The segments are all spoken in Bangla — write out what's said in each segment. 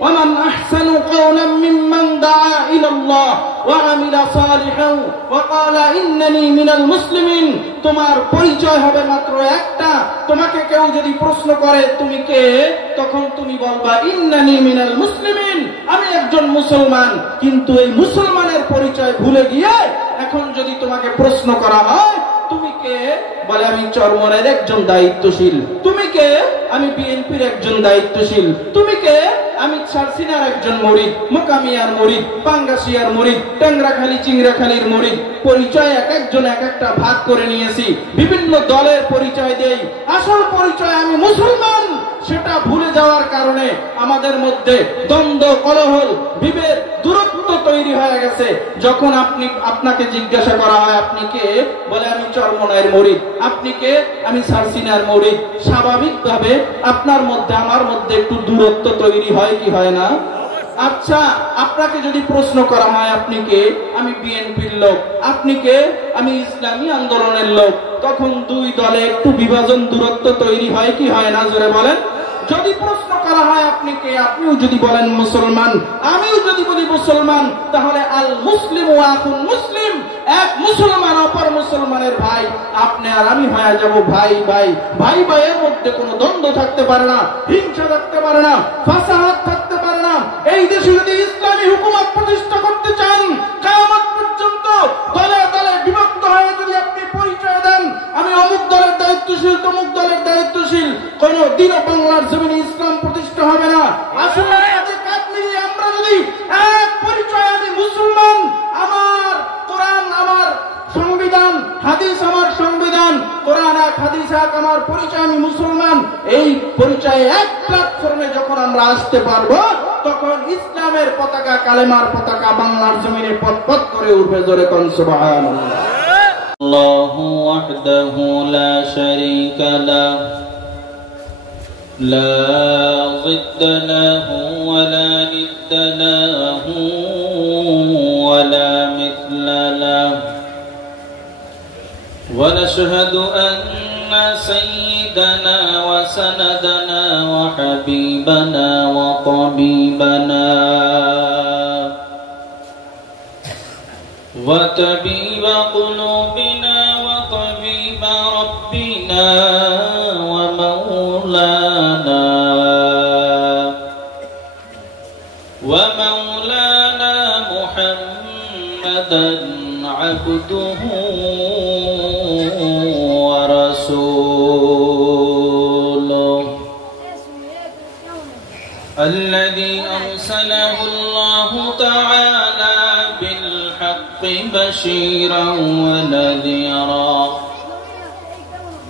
ومن أحسن قولا ممن دعا إلى الله وعمل صالحا وقال إنني من المسلمين তোমার পরিচয় হবে মাত্র একটা তোমাকে কেউ যদি প্রশ্ন করে তুমি কে তখন তুমি বলবা ইন্নানি মিনাল মুসলিমিন আমি একজন মুসলমান কিন্তু এই মুসলমানের পরিচয় ভুলে গিয়ে এখন যদি তোমাকে প্রশ্ন করা হয় তুমি কে বলে আমি চরমনের একজন দায়িত্বশীল তুমি কে আমি বিএনপির একজন দায়িত্বশীল তুমি কে আমি সারসিনার একজন মুরিদ মোকামিয়ার মুরিদ পাঙ্গাসিয়ার মুরিদ ট্যাংরাখালী চিংড়াখালীর মুরিদ পরিচয় এক একজন এক একটা ভাগ করে নিয়েছি বিভিন্ন দলের পরিচয় দেই আসল পরিচয় আমি মুসলমান সেটা ভুলে যাওয়ার কারণে আমাদের মধ্যে দ্বন্দ্ব কলহল বিভেদ দূরত্ব তৈরি হয়ে গেছে যখন আপনাকে জিজ্ঞাসা করা হয় আপনি কে বলে আমি চরমনাইয়ের মুরিদ আপনি কে আমি সারসিনার মুরিদ স্বাভাবিকভাবে আপনার মধ্যে আমার মধ্যে একটু দূরত্ব তৈরি হয় কি হয় না আচ্ছা আপনাকে যদি প্রশ্ন করা হয় আপনি কে আমি বিএনপির লোক আপনি কে আমি ইসলামী আন্দোলনের লোক তখন দুই দলে একটু বিভাজন দূরত্ব তৈরি হয় কি হয় না জোরে বলেন যদি প্রশ্ন করা হয় আপনি কে আপনিও যদি বলেন মুসলমান আমিও যদি বলি মুসলমান তাহলে আল মুসলিম ওয়া আখুন মুসলিম এক মুসলমান অপর মুসলমানের ভাই আপনি আর আমি হয়ে যাব ভাই ভাই ভাই ভাইয়ের মধ্যে কোনো দ্বন্দ্ব থাকতে পারে না হিংসা থাকতে পারে না ফাসাদ থাকতে পারে না এই দেশে যদি ইসলামী হুকুমত প্রতিষ্ঠা করতে চান কিয়ামত পর্যন্ত দলে দলে বিভক্ত হয়ে যদি আপনি পরিচয় দেন আমি অমুক দলের দায়িত্বশীল তমুক দলের দায়িত্বশীল কোন দিন বাংলার জমিনে ইসলাম প্রতিষ্ঠা হবে না আসলে কাজে কাজ মিলিয়ে আমরা যদি এক পরিচয় আমি মুসলমান আমার কোরআন আমার সংবিধান হাদিস আমার সংবিধান কোরআন এক হাদিস এক আমার পরিচয় আমি মুসলমান এই পরিচয় এক প্ল্যাটফর্মে যখন আমরা আসতে পারবো তখন ইসলামের পতাকা কালেমার পতাকা বাংলার জমিনে পথ করে উঠবে জোরে কোন সুবহানাল্লাহ আল্লাহু ওয়াহদাহু লা শারীকা লাহু لا ضد له ولا ند له ولا مثل له ونشهد أن سيدنا وسندنا وحبيبنا وطبيبنا وطبيب قلوبنا وطبيب ربنا ومولانا محمدا عبده ورسوله الذي أرسله الله تعالى بالحق بشيرا ونذيرا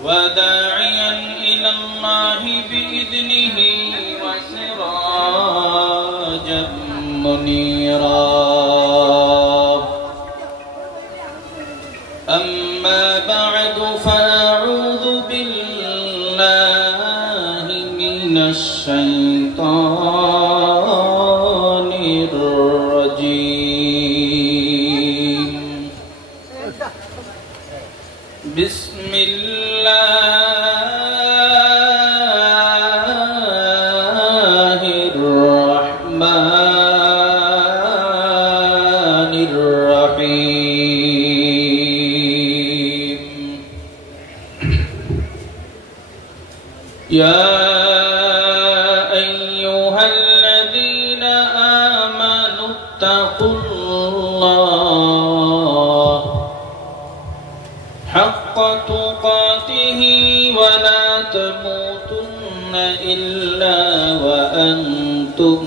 وداعيا إلى الله بإذنه وسراجا منيرا أما بعد فأعوذ بالله من الشيطان الرجيم بسم الله الرحمن الرحيم يا أيها الذين آمنوا اتقوا الله حق تقاته ولا تموتن إلا وأنتم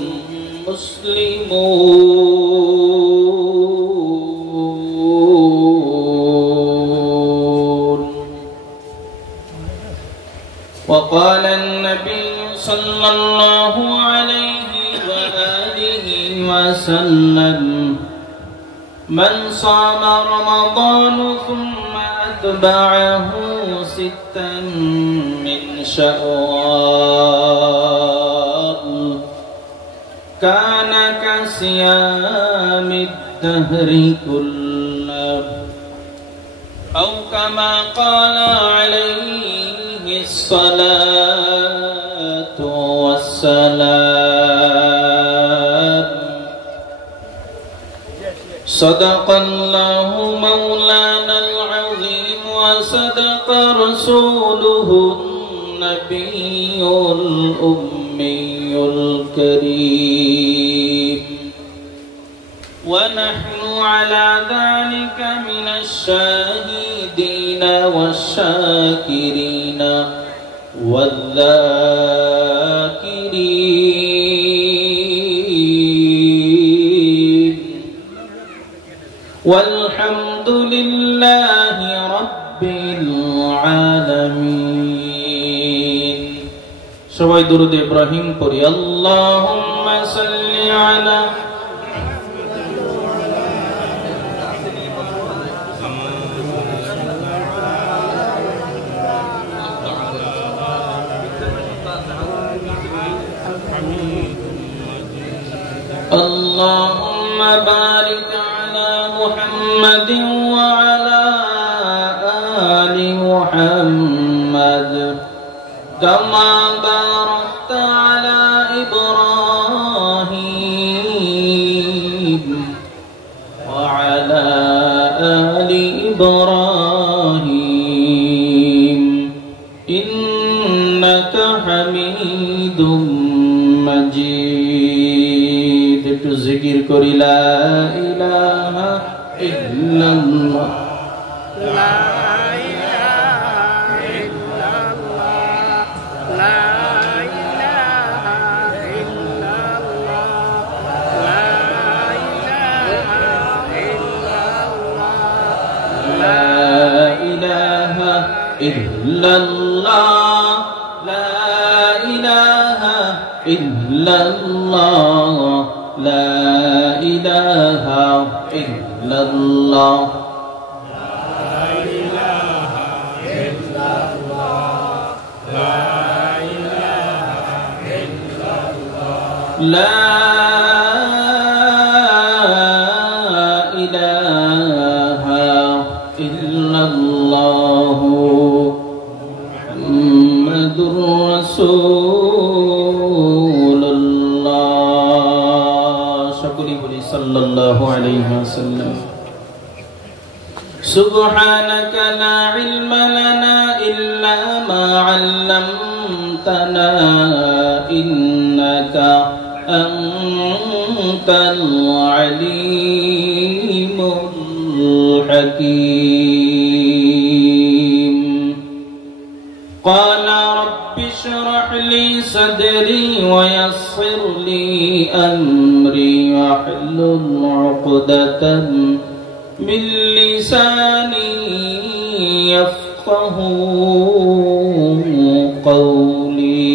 مسلمون وقال النبي صلى الله عليه وآله وسلم من صام رمضان ثم أتبعه ستا من شوال كان كصيام الدهر كله أو كما قال عليه الصلاة والسلام صدق الله مولانا العظيم وصدق رسوله النبي الأمي الكريم ونحن على ذلك من الشاهدين والشاكرين والذاكرين والحمد لله رب العالمين সবাই দুরূদ ইব্রাহিম পড়ি আল্লাহুম্মা সাল্লি আলা اللهم بارك على محمد وعلى آل محمد كما باركت على إبراهيم وعلى آل إبراهيم إنك حميد مجيد ذکر کری لا الہ الا اللہ لا الہ الا اللہ لا الہ الا اللہ لا الہ الا اللہ لا الہ الا اللہ لا الہ الا اللہ لا إله إلا الله لا إله إلا الله لا إله إلا الله لا إله إلا الله محمد رسول صلى الله عليه وسلم سبحانك لا علم لنا إلا ما علمتنا إنك أنت العليم الحكيم قال رب اشرح لي صدري ويسر لي أمري واحلل عقدة من لساني يفقه قولي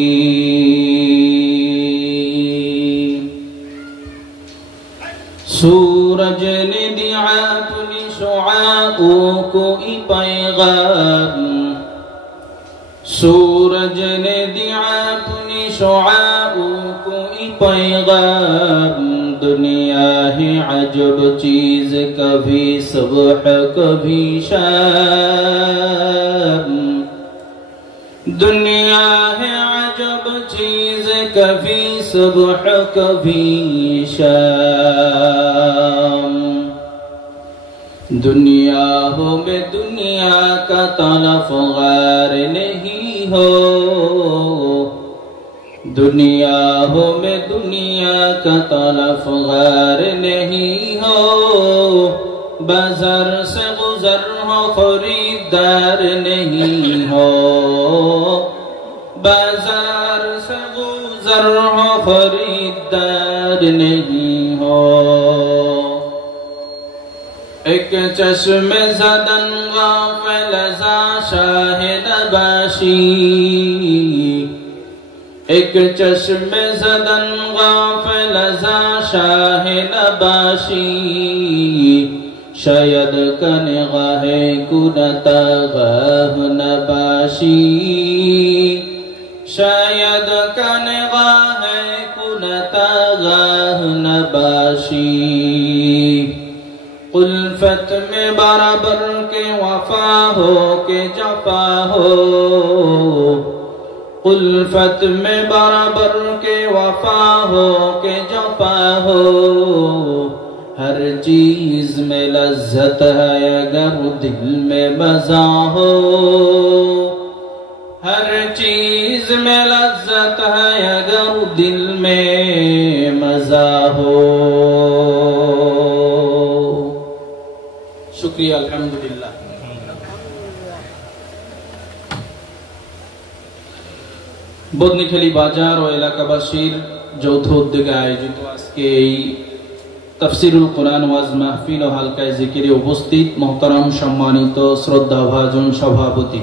سورج نے دیا اپنی شعاعوں کو پیغام سورج نے دیا اپنی شعاعوں کو پیغام دنیا ہے عجب چیز کبھی صبح کبھی شام دنیا ہے عجب چیز کبھی صبح کبھی شام دنیا ہو میں دنیا کا طلبگار نہیں ہو دنیا ہو میں دنیا کا طلبگار نہیں ہو بازار سے گزر ہو خریدار نہیں ہو بازار سے گزر ہو خریدار نہیں ہو ایک چشم زدن غافل ازا شاہد باشی ایک چشم زدن غافل ازا شاہد باشی شاید کا نگاہ کنتا غاہ نباشی شاید کا نگاہ کنتا غاہ نباشی الفت میں برابر کے وفا ہو کے جفا ہو الفت میں برابر کے وفا ہو کے جفا ہو ہر चीज में लज्जत है अगर दिल में मजा हो, हर चीज में लज्जत है अगर दिल में मजा हो। शुक्रिया, अल्हम्दुलिल्लाह। বদনিখালী বাজার ও এলাকাবাসীর যৌথ উদ্যোগে আয়োজিত আজকে এই তাফসিরুল কোরআন ওয়াজ মাহফিল ও হালকায়ে জিকিরে উপস্থিত মুহতারাম সম্মানিত শ্রদ্ধাভাজন সভাপতি,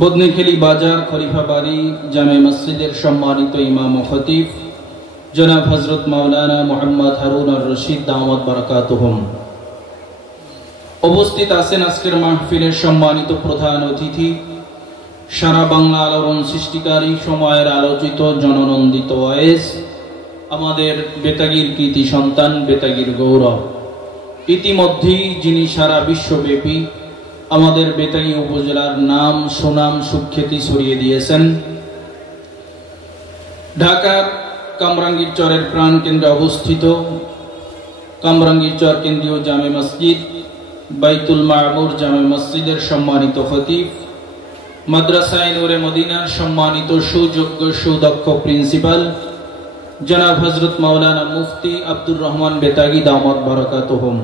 বদনিখালী বাজার খলিফাবাড়ি জামে মসজিদের সম্মানিত ইমাম ও খতিব জনাব হযরত মাওলানা মুহাম্মদ হারুন আর রশিদ দাওয়াত বারাকাতুহুম, উপস্থিত আছেন আজকের মাহফিলের সম্মানিত প্রধান অতিথি, সারা বাংলা আলোড়ন সৃষ্টিকারী সময়ের আলোচিত জননন্দিত ওয়াইজ, আমাদের বেতাগীর কৃতি সন্তান, বেতাগীর গৌরব, ইতিমধ্যেই যিনি সারা বিশ্বব্যাপী আমাদের বেতাগী উপজেলার নাম সুনাম সুখ্যাতি ছড়িয়ে দিয়েছেন, ঢাকার কামরাঙ্গীর চরের প্রাণ কেন্দ্রে অবস্থিত কামরাঙ্গীর চর কেন্দ্রীয় জামে মসজিদ বাইতুল মামুর জামে মসজিদের সম্মানিত খতিব, মাদ্রাসায়ে নূরে মদিনার সম্মানিত সুযোগ্য সুদক্ষ প্রিন্সিপাল জনাব হযরত মাওলানা মুফতি আব্দুর রহমান বেতাগী দাওয়াত বারাকাতুহুম,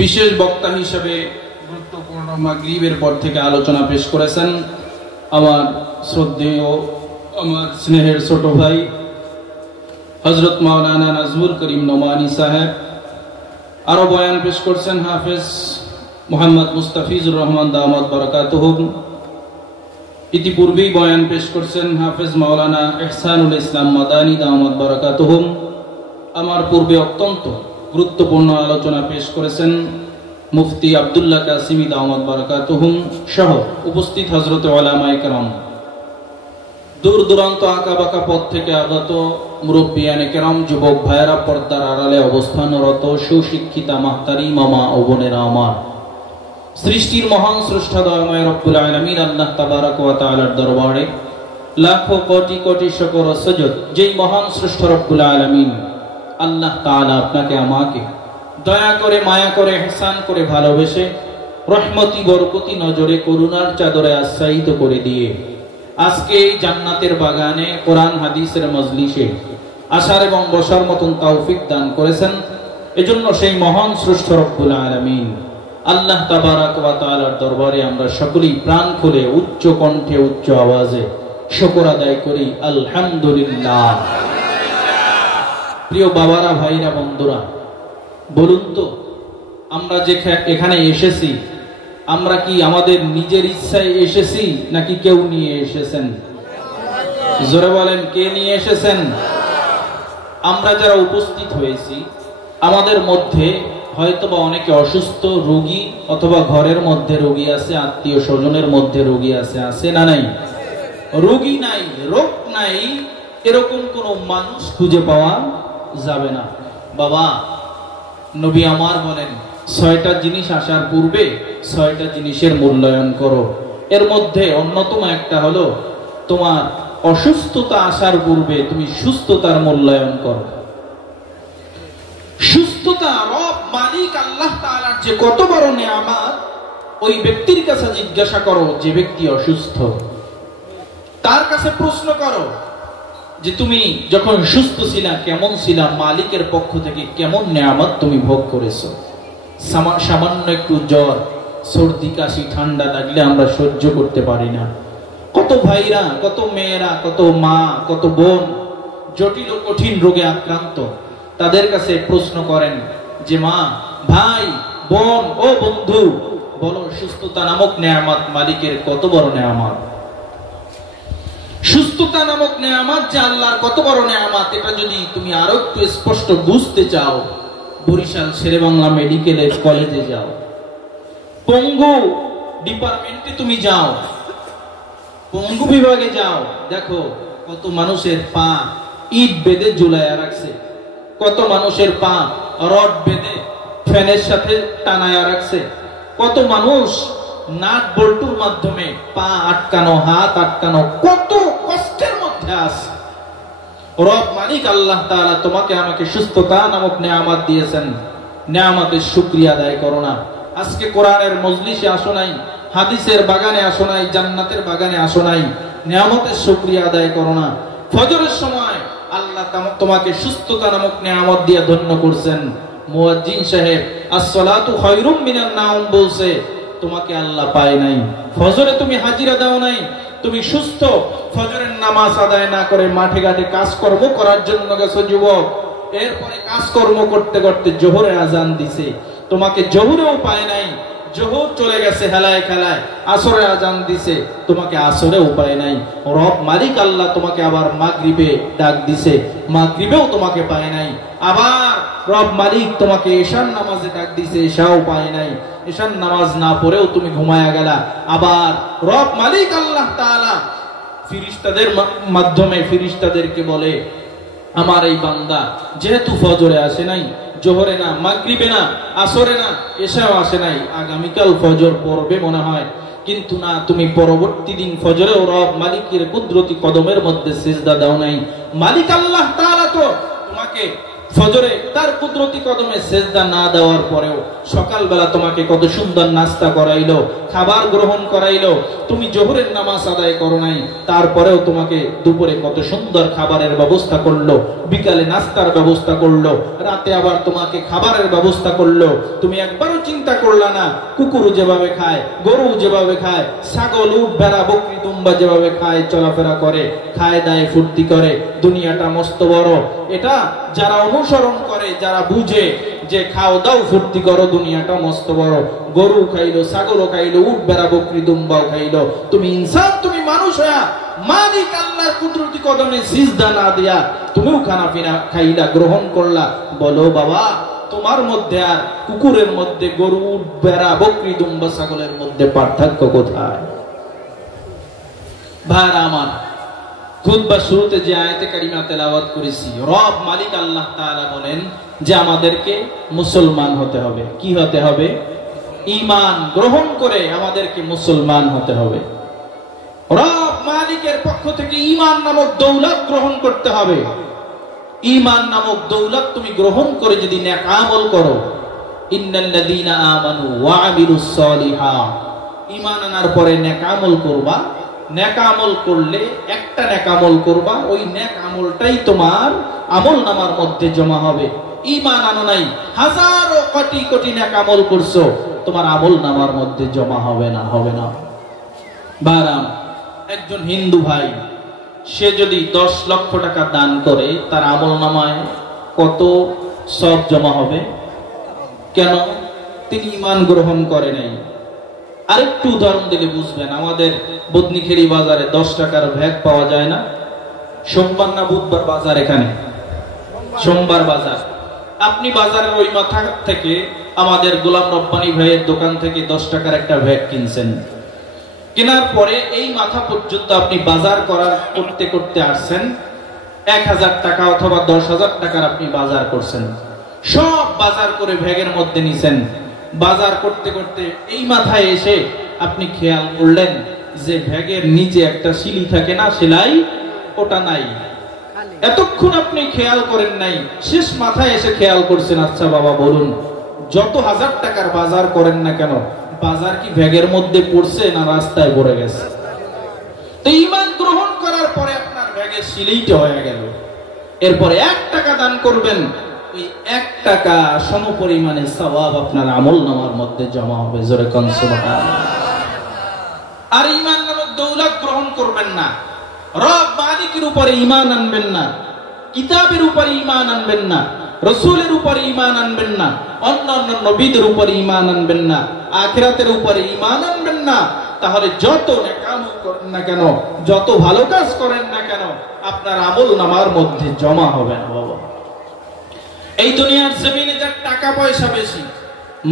বিশেষ বক্তা হিসেবে গুরুত্বপূর্ণ মাগরিবের পর থেকে আলোচনা পেশ করেছেন আমার শ্রদ্ধেয়, আমার স্নেহের ছোট ভাই হযরত মাওলানা নাজমুল করিম নোমানী সাহেব। আরো বয়ান পেশ করছেন হাফেজ মোহাম্মদ মুস্তাফিজুর রহমান দাওয়াত বারাকাতুহুম। ইতিপূর্বেই বয়ান পেশ করছেন হাফেজ মাওলানা ইহসানুল ইসলাম মাদানী দাওয়াত বারাকাতুহুম। আমার পূর্বে অত্যন্ত গুরুত্বপূর্ণ আলোচনা পেশ করেছেন মুফতি আব্দুল্লাহ কাসিমি দাওয়াত বারাকাতুহুম সহ উপস্থিত হযরত উলামায়ে কেরাম, দূর দূরান্ত আঁকা বাঁকা পথ থেকে আগত মুরব্বিয়ানে কেরাম, যুবক ভাইয়েরা, পর্দার আড়ালে অবস্থানরত সুশিক্ষিতা মাহতারি মামা ও বোনেরা আমার, সৃষ্টির মহান স্রষ্টা দয়াময় রব্বুল আলামিন আল্লাহ তাবারক ওয়া তাআলার দরবারে লাখো কোটি কোটি শুকর ও সুজুদ, যেই মহান স্রষ্টা রব্বুল আলামিন আল্লাহ তাআলা আপনাকে আমাকে দয়া করে, মায়া করে, ইহসান করে, ভালোবেসে রহমতি বরকতি নজরে করুণার চাদরে আশ্রয়িত করে দিয়ে আজকে এই জান্নাতের বাগানে কোরআন হাদিসের মজলিসে আসার এবং বসার মতন তৌফিক দান করেছেন। এজন্য সেই মহান স্রষ্টা রব্বুল আলামিন আল্লাহ তাবারক ওয়া তাআলার দরবারে আমরা সকলেই প্রাণ খুলে উচ্চ কণ্ঠে উচ্চ আওয়াজে শুকর আদায় করি, আলহামদুলিল্লাহ। প্রিয় বাবারা, ভাইরা, বন্ধুরা, বলুন তো আমরা যে এখানে এসেছি, আমরা কি আমাদের নিজের ইচ্ছায় এসেছি নাকি কেউ নিয়ে এসেছেন? জোরে বলেন, কে নিয়ে এসেছেন? আমরা যারা উপস্থিত হয়েছি আমাদের মধ্যে হয়তোবা অনেকে অসুস্থ রোগী, অথবা ঘরের মধ্যে রোগী আছে, আত্মীয় স্বজনের মধ্যে রোগী আছে, আছে না নাই? রোগী নাই, রোগ নাই, এরকম কোন মানুষ খুঁজে পাওয়া যাবে না। বাবা, নবী আমার বলেন, ৬টা জিনিস আসার পূর্বে ৬টা জিনিসের মূল্যায়ন করো। এর মধ্যে অন্যতম একটা হলো তোমার অসুস্থতা আসার পূর্বে তুমি সুস্থতার মূল্যায়ন করো। সুস্থতা রব মালিক আল্লাহ তাআলার যে কত বড় নিয়ামত, ওই ব্যক্তির কাছে জিজ্ঞাসা করো যে ব্যক্তি অসুস্থ, তার কাছে প্রশ্ন করো যে তুমি যখন সুস্থ ছিলা কেমন ছিলা, মালিকের পক্ষ থেকে কেমন নিয়ামত তুমি ভোগ করেছো। সামান্য একটু জ্বর, সর্দি, কাশি, ঠান্ডা লাগলে আমরা সহ্য করতে পারি না। কত ভাইরা, কত মেয়েরা, কত মা, কত বোন জটিল ও কঠিন রোগে আক্রান্ত, তাদের কাছে প্রশ্ন করেন যে মা, ভাই, বোন, ও বন্ধু, বলো সুস্থতা নামক নিয়ামত মালিকের কত বড় নিয়ামত। সুস্থতা নামক নিয়ামত যে আল্লাহর কত বড় নিয়ামত, এটা যদি তুমি আরো একটু স্পষ্ট বুঝতে চাও, বরিশাল শেরেবাংলা মেডিকেল কলেজে যাও, পঙ্গু ডিপার্টমেন্টে তুমি যাও, পঙ্গু বিভাগে যাও, দেখো কত মানুষের পা ইট বেঁধে ঝুলাইয়া রাখছে, কত মানুষের পা রড বেঁধে ফ্যানের সাথে টানায়া রাখছে, কত মানুষ নাট বল্টুর মাধ্যমে পা আটকানো, হাত আটকানো, কত কষ্টের মধ্যে আছে। রব মালিক আল্লাহ তাআলা তোমাকে আমাকে সুস্থতা নামক নেয়ামত দিয়েছেন, নেয়ামতের শুকরিয়া আদায় করো না। আজকে কোরআনের মজলিসে আসো নাই, হাদিসের বাগানে আসো নাই, জান্নাতের বাগানে আসো নাই, নেয়ামতের শুকরিয়া আদায় করো না। ফজরের সময় আল্লাহ তোমাকে সুস্থতা নামক নেয়ামত দিয়ে ধন্য করছেন। মুয়াজ্জিন সাহেব as-সালাতু খায়রুম মিনান নাওম বলছে, তোমাকে আল্লাহ পায় নাই। ফজরে তুমি হাজিরা দাও নাই, তুমি সুস্থ, ফজরের নামাজ আদায় না করে মাঠে ঘাটে কাজকর্ম করার জন্য গেছো যুবক। এরপরে কাজকর্ম করতে করতে জোহরে আজান দিছে, তোমাকে জোহরেও পায় নাই। জোহর চলে গেছে হেলায় খেলায়, আসরে আজান দিছে, তোমাকে আসরেও পায় নাই। রব মালিক আল্লাহ তোমাকে আবার মাগরিবে ডাক দিছে, মাগরিবেও তোমাকে পায় নাই। আবার রব মালিক তোমাকে এশার নামাজে ডাক দিছে, এশাও পায় নাই। এশার নামাজ না পড়েও তুমি ঘুমায়া গেলা। আবার রব মালিক আল্লাহ তাআলা ফেরেশতাদের মাধ্যমে ফেরেশতাদেরকে বলে, আমার এই বান্দা যেহেতু ফজরে আসে নাই, জোহরে না, মাগরিবে না, আসরে না, এশাও আসে নাই, আগামীকাল ফজর পড়বে মনে হয়, কিন্তু না, তুমি পরবর্তী দিন ফজরেও রব মালিকের কুদরতি কদমের মধ্যে সিজদা দাও নাই। মালিক আল্লাহ তাআলা তো তোমাকে ফজরে তার কুদরতি কদমে সিজদা না দেওয়ার পরেও সকালবেলা তোমাকে কত সুন্দর নাস্তা করাইলো, খাবার গ্রহণ করাইলো, তুমি জোহরের নামাজ আদায় করো নাই, তারপরেও তোমাকে দুপুরে কত সুন্দর খাবারের ব্যবস্থা করলো, বিকালে নাস্তার ব্যবস্থা করলো, রাতে আবার তোমাকে খাবারের ব্যবস্থা করলো। তুমি একবারও চিন্তা করলা না, কুকুর যেভাবে খায়, গরু যেভাবে খায়, ছাগল, উট, ভেড়া, বকরি, দুম্বা যেভাবে খায়, চলাফেরা করে, খায় দায়, ফুর্তি করে, দুনিয়াটা মস্ত বড়। এটা যারা অনুসরণ করে, যারা বুঝে যে খাও দাও ফুর্তি করো, দুনিয়াটা মস্ত বড়, গরু খাইলো, ছাগলও খাইলো, উট, ভেড়া, বকরি, দুম্বাও খাইলো, তুমি ইনসান, তুমি মানুষ হইয়া মালিক আল্লাহর কুদরতি কদমে সিজদা না দিয়া তুমিও খানা পিনা খাইলা, গ্রহণ করলা। বলো বাবা, তোমার মধ্যে আর কুকুরের মধ্যে, গরু, উট, ভেড়া, বকরি, দুম্বা, ছাগলের মধ্যে পার্থক্য কোথায়? ভাইরা আমার, খুতবা শুরুতে যে আয়াতে কারিমা তেলাওয়াত করেছি, রব মালিক আল্লাহ তাআলা বলেন যে আমাদেরকে মুসলমান হতে হবে। কি হতে হবে? ঈমান গ্রহণ করে আমাদেরকে মুসলমান হতে হবে। রব মালিকের পক্ষ থেকে ঈমান নামক দৌলত গ্রহণ করতে হবে। ঈমান নামক দৌলত তুমি গ্রহণ করে যদি নেক আমল করো, ইন্নাল্লাযীনা আমানু ওয়া আমিলুস সালিহাত, ঈমান আনার পরে নেক আমল করবা, নেক আমল করলে একটা নেক আমল করবা, ওই নেক আমলটাই তোমার আমল নামার মধ্যে জমা হবে। ঈমান আনো নাই, হাজারো কোটি কোটি নেক আমল করছো, তোমার আমল নামার মধ্যে জমা হবে না, হবে না। বারাম, একজন হিন্দু ভাই সে যদি 10 লক্ষ টাকা দান করে, তার আমল নামায় কত সব জমা হবে? কেন? তিনি ঈমান গ্রহণ করে নাই। আরেকটু উদাহরণ দিলে বুঝবেন। আমাদের বদনিখেরি বাজারে 10 টাকার ভ্যাগ পাওয়া যায় না? সোমবার না বুধবার বাজার, এখানে সোমবার বাজার। আপনি বাজারের ওই মাথা থেকে আমাদের গোলাম রব্বানী ভাইয়ের দোকান থেকে 10 টাকার একটা ভ্যাগ কিনছেন। কেনার পরে এই মাথা পর্যন্ত আপনি বাজার করতে করতে আসছেন, 1000 টাকা অথবা 10,000 টাকার আপনি বাজার করছেন। সব বাজার করে ভ্যাগের মধ্যে নিছেন। বাজার করতে করতে এই মাথায় এসে আপনি খেয়াল করলেন যে ভ্যাগের নিচে একটা সিলি থাকে না, সেলাই, ওটা নাই। এতক্ষণ আপনি খেয়াল করেন নাই, শেষ মাথায় এসে খেয়াল করছেন। আচ্ছা বাবা বলুন, যত 1000 টাকার বাজার করেন না কেন, বাজার কি ভ্যাগের মধ্যে পড়ছে না রাস্তায় পড়ে গেছে? তো ঈমান গ্রহণ করার পরে আপনার ভ্যাগের সিলিটা হয়ে গেল। এরপরে 1 টাকা দান করবেন, ওই 1 টাকা সমপরিমাণে সওয়াব আপনার আমল নামার মধ্যে জমা হবে। জোরে কোন সুবহানাল্লাহ। আর ঈমান নামক দৌলত গ্রহণ করবেন না, রব মালিকের উপরে ঈমান আনবেন না, কিতাবের উপরে ঈমান আনবেন না, রাসূলের উপরে ঈমান আনবেন না, অন্যান্য নবীদের উপরে ঈমান আনবেন না, আখিরাতের উপরে ঈমান আনবেন না, তাহলে যত নেক আমল করেন না কেন, যত ভালো কাজ করেন না কেন, আপনার আমল নামার মধ্যে জমা হবে না। বাবা, এই দুনিয়ার জমিনে যার টাকা পয়সা বেশি,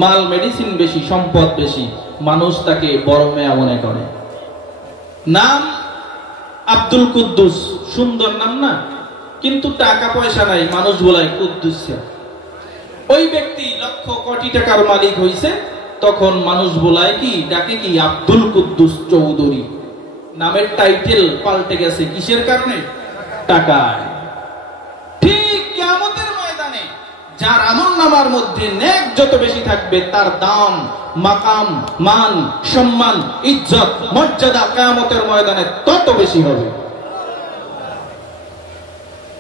মাল মেডিসিন বেশি, সম্পদ বেশি, মানুষ তাকে বড় মেয়া মনে করে। নাম আব্দুল কুদ্দুস, সুন্দর নাম না? কিন্তু টাকা পয়সা নাই, মানুষ বলায় কুদ্দুস। ওই ব্যক্তি লক্ষ কোটি টাকার মালিক হইছে, তখন মানুষ বলায় কি, ডাকে কি, আব্দুল কুদ্দুস চৌধুরী। নামের টাইটেল পাল্টে গেছে, কিসের কারণে? টাকায়। যার আমলনামার মধ্যে নেক যত বেশি থাকবে তার দাম, মাকাম, মান, সম্মান, ইজ্জত, মর্যাদা কিয়ামতের ময়দানে তত বেশি হবে।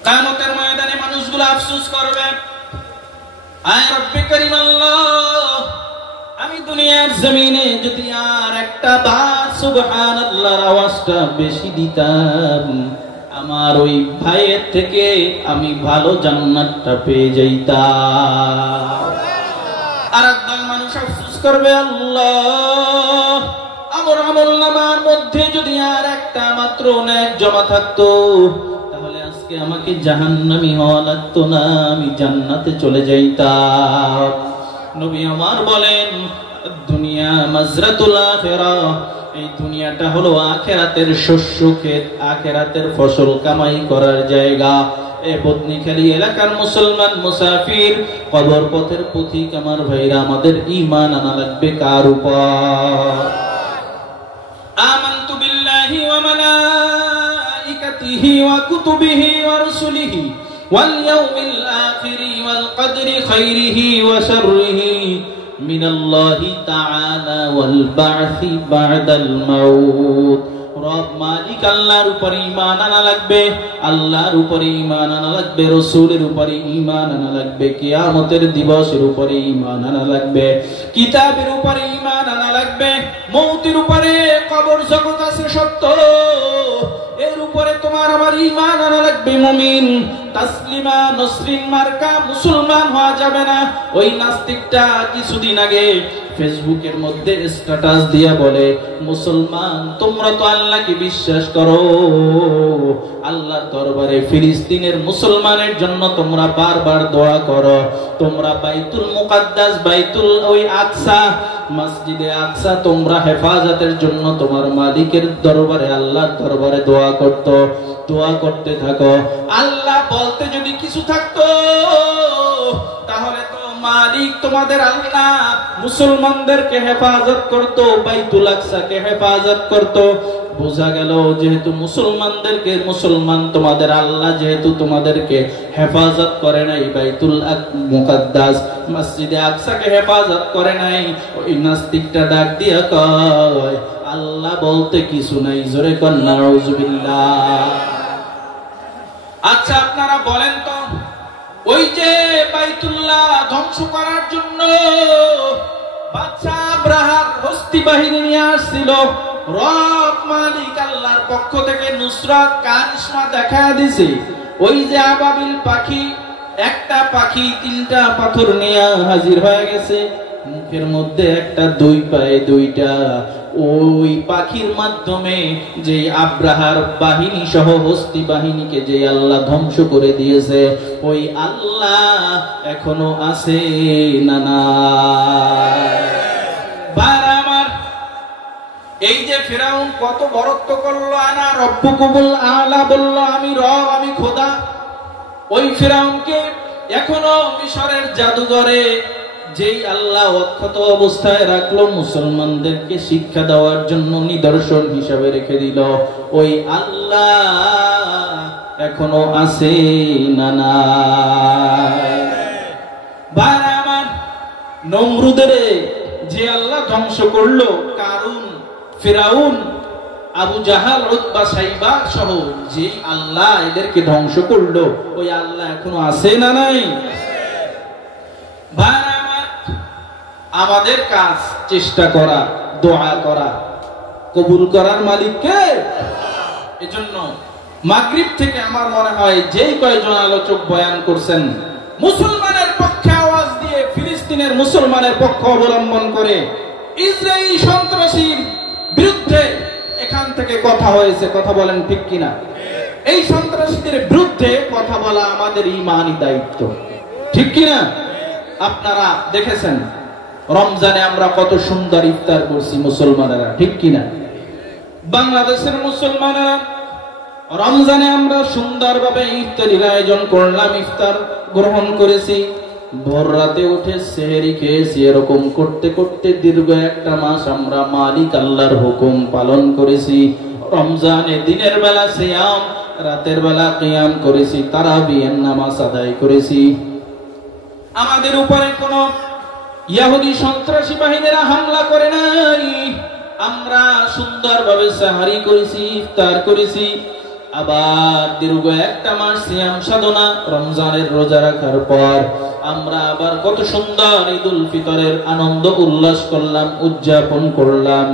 কিয়ামতের ময়দানে মানুষগুলো আফসোস করবে, আয় রব্বে করিম আল্লাহ, আমি দুনিয়ার জমিনে যদি আর একটা বার সুবহানাল্লাহর আওয়াজটা বেশি দিতাম, আমার ওই ভাইয়ের থেকে আমি ভালো জান্নাতটা পেয়ে যাইতাম। আর একদল মানুষ আফসোস করবে, আল্লাহ আমার আমলনামার মধ্যে যদি আর একটা মাত্র নেক জমা থাকতো, তাহলে আজকে আমাকে জাহান্নামী হওয়া লাগতো না, আমি জান্নাতে চলে যাইতাম। নবী আমার বলেন, দুনিয়া মাজরাতুল আখিরাহ, এই দুনিয়াটা হলো আখিরাতের শস্য ক্ষেত, আখিরাতের ফসল কামাই করার জায়গা। এই বদনিখালী এলাকার মুসলমান মুসাফির, কবর পথের পথিক আমার ভাইরা, আমাদের ঈমান আনা লাগবে কার উপর? আমানতু বিল্লাহি ওয়া মালাইকাতিহি ওয়া কুতুবিহি ওয়া রুসুলিহি ওয়াল ইয়াউমিল আখিরি ওয়াল কদরি খাইরিহি ওয়া শাররিহি মিনাল্লাহি তাআলা ওয়াল বা'সি বা'দাল মাউত। রব মালিক আল্লাহর উপরে ঈমান আনা লাগবে, আল্লাহর উপরে ঈমান আনা লাগবে, রাসূলের উপরে ঈমান আনা লাগবে, কিয়ামতের দিবসের উপরে ঈমান আনা লাগবে, কিতাবের উপরে ঈমান আনা লাগবে, মৌতের উপরে, কবর জগৎ আছে সত্য, এর উপরে তোমার আমার ঈমান আনা লাগবে। মুমিন তাসলিমা নসরিন মার্কা মুসলমান হওয়া যাবে না। ওই নাস্তিকটা কিছুদিন আগে ফেসবুকের মধ্যে স্ট্যাটাস দিয়া বলে, মুসলমান তোমরা তো আল্লাহকে বিশ্বাস করো, আল্লাহর দরবারে ফিলিস্তিনের মুসলমানের জন্য তোমরা বারবার দোয়া করো, তোমরা বাইতুল মুকাদ্দাস, বাইতুল ওই আকসা, মসজিদে আকসা তোমরা হেফাজতের জন্য তোমার মালিকের দরবারে, আল্লাহর দরবারে দোয়া করতে থাকো। আল্লাহ বলতে যদি কিছু থাকতো, তাহলে তো মালিক তোমাদের আল্লাহ মুসলমানদেরকে হেফাজত করত, বাইতুল আকসাকে হেফাজত করত। বোঝা গেল যেহেতু মুসলমান তোমাদের আল্লাহ যেহেতু তোমাদেরকে হেফাজত করে নাই, বাইতুল মুকাদ্দাস মসজিদে আকসাকে হেফাজত করে নাই, ওই নাস্তিকটা ডাক দিয়া কয়, আল্লাহ বলতে কিছু নাই, জোরে কর নাউজুবিল্লাহ। আচ্ছা আপনারা বলেন তো, ওই যে বাইতুল্লাহ ধ্বংস করার জন্য বাদশা আব্রাহার হস্তি বাহিনী নিয়ে আসছিল, রব মালিক আল্লাহর পক্ষ থেকে নুসরাত কারিশমা দেখা দিছে। ওই যে আবাবিল পাখি, একটা পাখি তিনটা পাথর নিয়ে হাজির হয়ে গেছে, মুখের মধ্যে একটা, দুই পায়ে দুইটা। ওই পাখির মাধ্যমে যে আব্রাহার বাহিনী সহ হস্তি বাহিনীকে যে আল্লাহ ধ্বংস করে দিয়েছে, ওই আল্লাহ এখনো আছে না না? আমার এই যে ফিরাউন কত বরত্ব করলো, আনা রব্বুকুমুল আলা বলল, আমি রব, আমি খোদা। ওই ফিরাউনকে এখনো মিশরের জাদুঘরে যেই আল্লাহ অক্ষত অবস্থায় রাখলো, মুসলমানদেরকে শিক্ষা দেওয়ার জন্য নিদর্শন হিসাবে রেখে দিল, ওই আল্লাহ এখনো আছে না না? ভাইরা আমার, নমরুদের যে আল্লাহ ধ্বংস করলো, কারুন, ফিরাউন, আবু জাহাল, উতবা, সাইবা সহ যে আল্লাহ এদেরকে ধ্বংস করলো, ওই আল্লাহ এখনো আছে না নাই? ভাইরা আমার, আমাদের কাজ চেষ্টা করা, দোয়া করা, কবুল করার মালিক কে? এজন্য মাগরিব থেকে আমার মনে হয় যেই কয়েকজন আলোচক বয়ান করছেন, মুসলমানের পক্ষে আওয়াজ দিয়ে, ফিলিস্তিনের মুসলমানের পক্ষ অবলম্বন করে ইসরায়েলি সন্ত্রাসীর বিরুদ্ধে এখান থেকে কথা হয়েছে, কথা বলেন ঠিক কিনা? এই সন্ত্রাসীদের বিরুদ্ধে কথা বলা আমাদের ঈমানি দায়িত্ব, ঠিক কিনা? আপনারা দেখেছেন রমজানে আমরা কত সুন্দর ইফতার করছি মুসলমানেরা, ঠিক কিনা? বাংলাদেশের মুসলমানেরা রমজানে আমরা সুন্দরভাবে ইফতারির আয়োজন করলাম, ইফতার গ্রহণ করেছি, ভোর রাতে উঠে সেহরি খেয়েছি। এরকম করতে করতে দীর্ঘ একটা মাস আমরা মালিক আল্লাহর হুকুম পালন করেছি। রমজানে দিনের বেলা সিয়াম, রাতের বেলা কিয়াম করেছি, তারাবির নামাজ আদায় করেছি। আমাদের উপরে কোনো ইহুদি সন্ত্রাসী বাহিনীরা হামলা করে নাই। আমরা সুন্দরভাবে সাহারি করেছি, ইফতার করেছি। আবার দীর্ঘ একটা মাস সিয়াম সাধনা, রমজানের রোজা রাখার পর আমরা আবার কত সুন্দর ঈদুল ফিতরের আনন্দ উল্লাস করলাম, উদযাপন করলাম।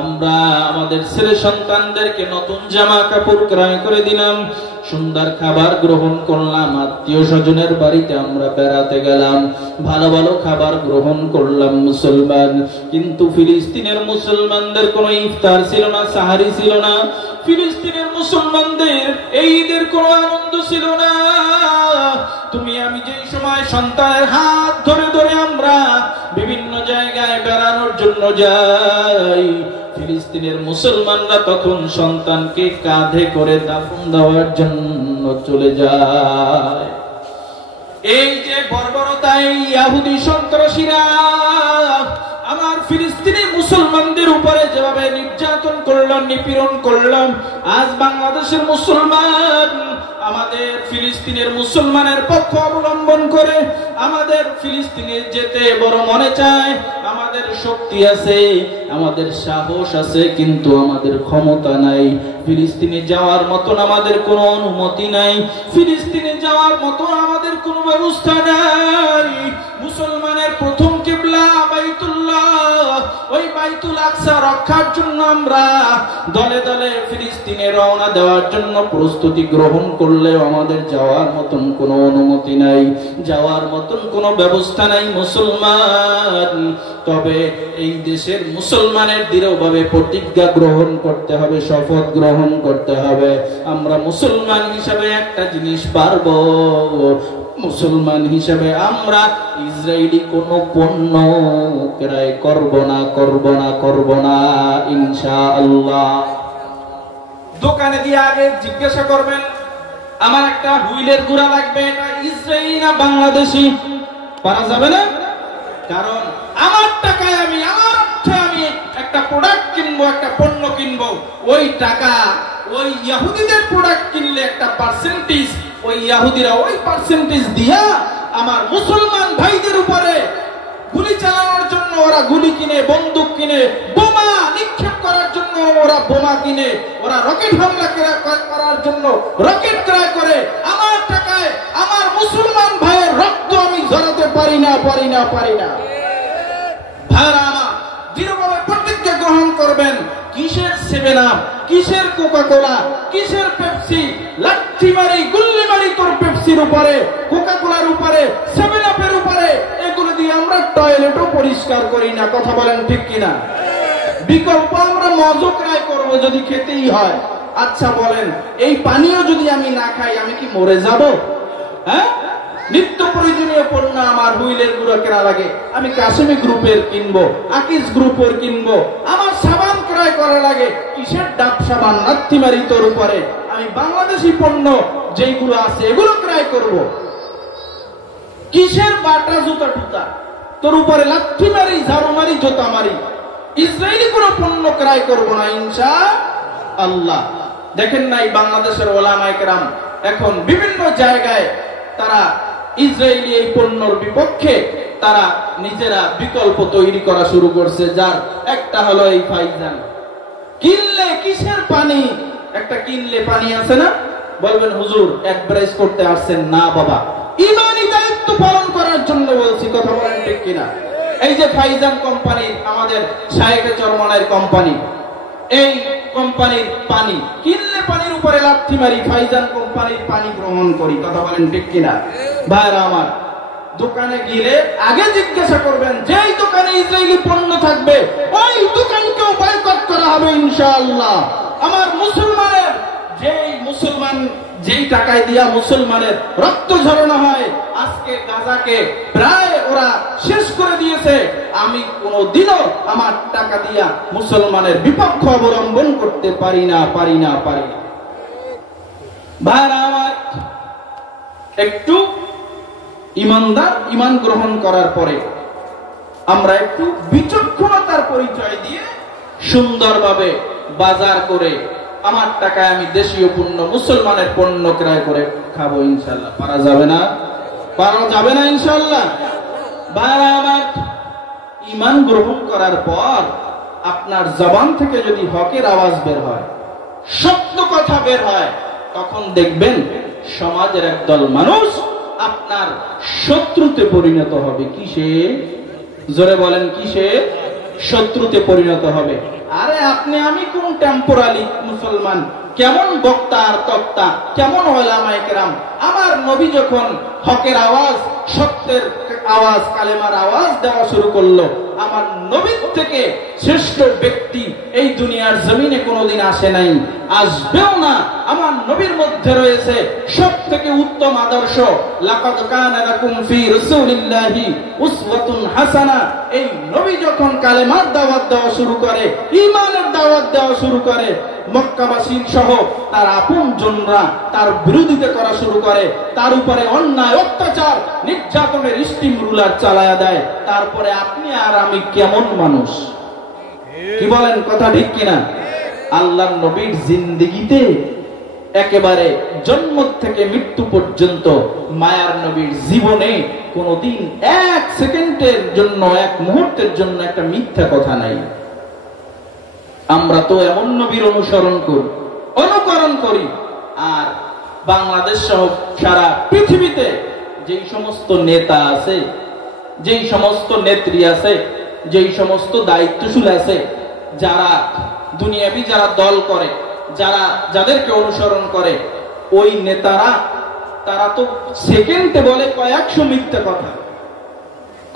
আমরা আমাদের ছেলে সন্তানদেরকে নতুন জামা কাপড় ক্রয় করে দিলাম, সুন্দর খাবার গ্রহণ করলাম, আত্মীয় স্বজনের বাড়িতে আমরা বেড়াতে গেলাম, ভালো ভালো খাবার গ্রহণ করলাম মুসলমান। কিন্তু ফিলিস্তিনের মুসলমানদের কোনো ইফতার ছিল না, সাহারি ছিল না। ফিলিস্তিনের মুসলমানদের এই ঈদের কোনো আনন্দ ছিল না। তুমি আমি যেই সময় সন্তানের হাত ধরে ধরে আমরা বিভিন্ন জায়গায় বেড়ানোর জন্য যাই, ফিলিস্তিনের মুসলমানরা তখন সন্তানকে কাঁধে করে দাফন দেওয়ার জন্য চলে যায়। এই যে বর্বরতা, এই ইহুদি সন্ত্রাসীরা আমার ফিলিস্তিনি মুসলমানদের উপরে যেভাবে নির্যাতন করল, নিপীড়ন করল, আজ বাংলাদেশের মুসলমান আমাদের ফিলিস্তিনের মুসলমানের পক্ষ অবলম্বন করে আমাদের ফিলিস্তিনে যেতে বড় মনে চায়। আমাদের শক্তি আছে, আমাদের সাহস আছে, কিন্তু আমাদের ক্ষমতা নাই। ফিলিস্তিনে যাওয়ার মতন আমাদের কোনো অনুমতি নাই, ফিলিস্তিনে যাওয়ার মতন আমাদের কোনো ব্যবস্থা নাই। মুসলমানের প্রথম কিবলা বাইতুল্লাহ, ওই বাইতুল আকসা রক্ষার জন্য আমরা দলে দলে ফিলিস্তিনে রওনা দেওয়ার জন্য প্রস্তুতি গ্রহণ করলেও আমাদের যাওয়ার মতন কোনো অনুমতি নাই, যাওয়ার মতন কোনো ব্যবস্থা নাই মুসলমান। তবে এই দেশের মুসলমানের দৃঢ়ভাবে প্রতিজ্ঞা গ্রহণ করতে হবে, শপথ গ্রহণ করতে হবে। আমরা মুসলমান হিসাবে একটা জিনিস পারব, মুসলমান হিসাবে আমরা ইসরায়েলি কোনো পণ্য ক্রয় করব না, করব না, করব না ইনশাআল্লাহ। দোকানে দিয়ে আগে জিজ্ঞাসা করবেন, আমার একটা হুইলের গুঁড়া লাগবে, এটা ইসরায়েলি না বাংলাদেশি? পারা যাবে না। কারণ আমার টাকায় আমি, আমার অর্থে আমি একটা প্রোডাক্ট কিনবো, একটা পণ্য কিনবো, ওই টাকা ওই ইহুদিদের প্রোডাক্ট কিনলে একটা পার্সেন্টেজ, ওই ইহুদিরা ওই পার্সেন্টেজ দিয়া আমার মুসলমান ভাইদের উপরে গুলি চালানোর জন্য ওরা গুলি কিনে, বন্দুক কিনে, বোমা নিক্ষেপ করার জন্য ওরা বোমা কিনে, ওরা রকেট হামলা করার জন্য রকেট ক্রয় করে। আমার টাকায় আমার মুসলমান ভাইয়ের রক্ত আমি ঝরাতে পারি না, পারি না, পারি না। ভাইরা আমার দৃঢ়ভাবে প্রতিজ্ঞা গ্রহণ করবেন। কিসের 7 আপ, কিসের কোকা কোলা, কিসের পেপসি, লাঠি মারি গুল্লি মারি তোর পেপসির উপরে, কোকা কোলার উপরে, 7 আপের উপরে, এগুলো দিয়ে আমরা টয়লেটও পরিষ্কার করি না। কথা বলেন ঠিক কিনা? বিকল্প আমরা মদ ক্রয় করবো যদি খেতেই হয়। আচ্ছা বলেন, এই পানীয় যদি আমি না খাই আমি কি মরে যাব? হ্যাঁ, নিত্য প্রয়োজনীয় পণ্য আমার হুইলের গুঁড়ো কেনা লাগে, আমি কাশ্মীর গ্রুপের কিনবো, আকিস গ্রুপের কিনবো। আমার সাবান ক্রয় করা লাগে, কিসের ডাব সাবান, লাথি মারি তোর উপরে। আমি বাংলাদেশি পণ্য যেইগুলো আছে এগুলো ক্রয় করব। কিসের বাটা জুতা টুতা, তোর উপরে লাথি মারি, ঝাড়ু মারি, জুতা মারি। ইসরায়েলি কোনো পণ্য ক্রয় করব না ইনশাআল্লাহ। দেখেন নাই বাংলাদেশের ওলামায়ে কেরাম এখন বিভিন্ন জায়গায় তারা ইসরায়েলি এই পণ্যর বিপক্ষে তারা নিজেরা বিকল্প তৈরি করা শুরু করছে, যার একটা হলো এই ফাইজান। কিনলে কিসের পানি, একটা কিনলে পানি আছে না, বলবেন হুজুর অ্যাডভাইস করতে আসছেন না বাবা, ইমানি দায়িত্ব পালন করার জন্য বলছি। কথা বলেন ঠিক কিনা? এই যে ফাইজান কোম্পানি, আমাদের শায়েখে চরমনাইয়ের কোম্পানি, এই কোম্পানির পানি কিনলে পানির উপরে লাথি মারি, ফাইজান কোম্পানির পানি গ্রহণ করি। কথা বলেন ঠিক কিনা? ভাইরা আমার, দোকানে গেলে আগে জিজ্ঞাসা করবেন, যেই দোকানে ইসরায়েলি পণ্য থাকবে ওই দোকানকেও বয়কট করা হবে ইনশাআল্লাহ। আমার মুসলমানের মুসলমান যেই টাকায় দিয়া মুসলমানের রক্ত ঝরানো হয়, আজকে গাজাকে প্রায় ওরা শেষ করে দিয়েছে। আমি কোনদিনও আমার টাকা দিয়া মুসলমানের বিপক্ষ অবলম্বন করতে পারি না, পারি না, পারি না। ভাইরা আমার, একটু ইমানদার, ইমান গ্রহণ করার পরে আমরা একটু বিচক্ষণতার পরিচয় দিয়ে সুন্দরভাবে বাজার করে আমার টাকায় আমি দেশীয় পণ্য, মুসলমানের পণ্য ক্রয় করে খাবো ইনশাআল্লাহ। পারা যাবে না? পারা যাবে না ইনশাআল্লাহ। ভাইরা আমার, ঈমান গ্রহণ করার পর আপনার জবান থেকে যদি হকের আওয়াজ বের হয়, সত্য কথা বের হয়, তখন দেখবেন সমাজের একদল মানুষ আপনার শত্রুতে পরিণত হবে। কিসে? জোরে বলেন, কিসে? শত্রুতে পরিণত হবে। আরে আপনি আমি কোন টেম্পোরারি মুসলমান, কেমন বক্তা আর তক্তা, কেমন উলামায়ে কেরাম। আমার নবী যখন হকের আওয়াজ, সত্যের আওয়াজ, কালেমার আওয়াজ দেওয়া শুরু করলো, আমার নবীর থেকে শ্রেষ্ঠ ব্যক্তি এই দুনিয়ার জমিনে কোনোদিন আসে নাই, আসবেও না। আমার নবীর মধ্যে রয়েছে সবথেকে উত্তম আদর্শ। লাকাদ কানা লাকুম ফি রাসূলিল্লাহি উসওয়াতুন হাসানা। এই নবী যখন কালেমার দাওয়াত দেওয়া শুরু করে, ঈমানের দাওয়াত দেওয়া শুরু করে, মক্কাবাসীর সহ তার আপনজনরা তার বিরোধিতা করা শুরু করে, তার উপরে অন্যায়, অত্যাচার, নির্যাতনের স্টিম রুলার চালায়া দেয়। তারপরে আপনি আর আমি কেমন মানুষ? কি বলেন, কথা ঠিক কিনা? আল্লাহর নবীর জিন্দেগিতে একেবারে জন্ম থেকে মৃত্যু পর্যন্ত মায়ার নবীর জীবনে কোনদিন এক সেকেন্ডের জন্য, এক মুহূর্তের জন্য একটা মিথ্যা কথা নাই। আমরা তো এমন নবীর অনুকরণ করি। আর বাংলাদেশ সহ সারা পৃথিবীতে যেই সমস্ত নেতা আছে, যেই সমস্ত নেত্রী আছে, যেই সমস্ত দায়িত্বশীল আছে, যারা দুনিয়াবি যারা দল করে, যাদেরকে অনুসরণ করে, ওই নেতারা তারা তো সেকেন্ডে বলে কয়েকশো মিথ্যা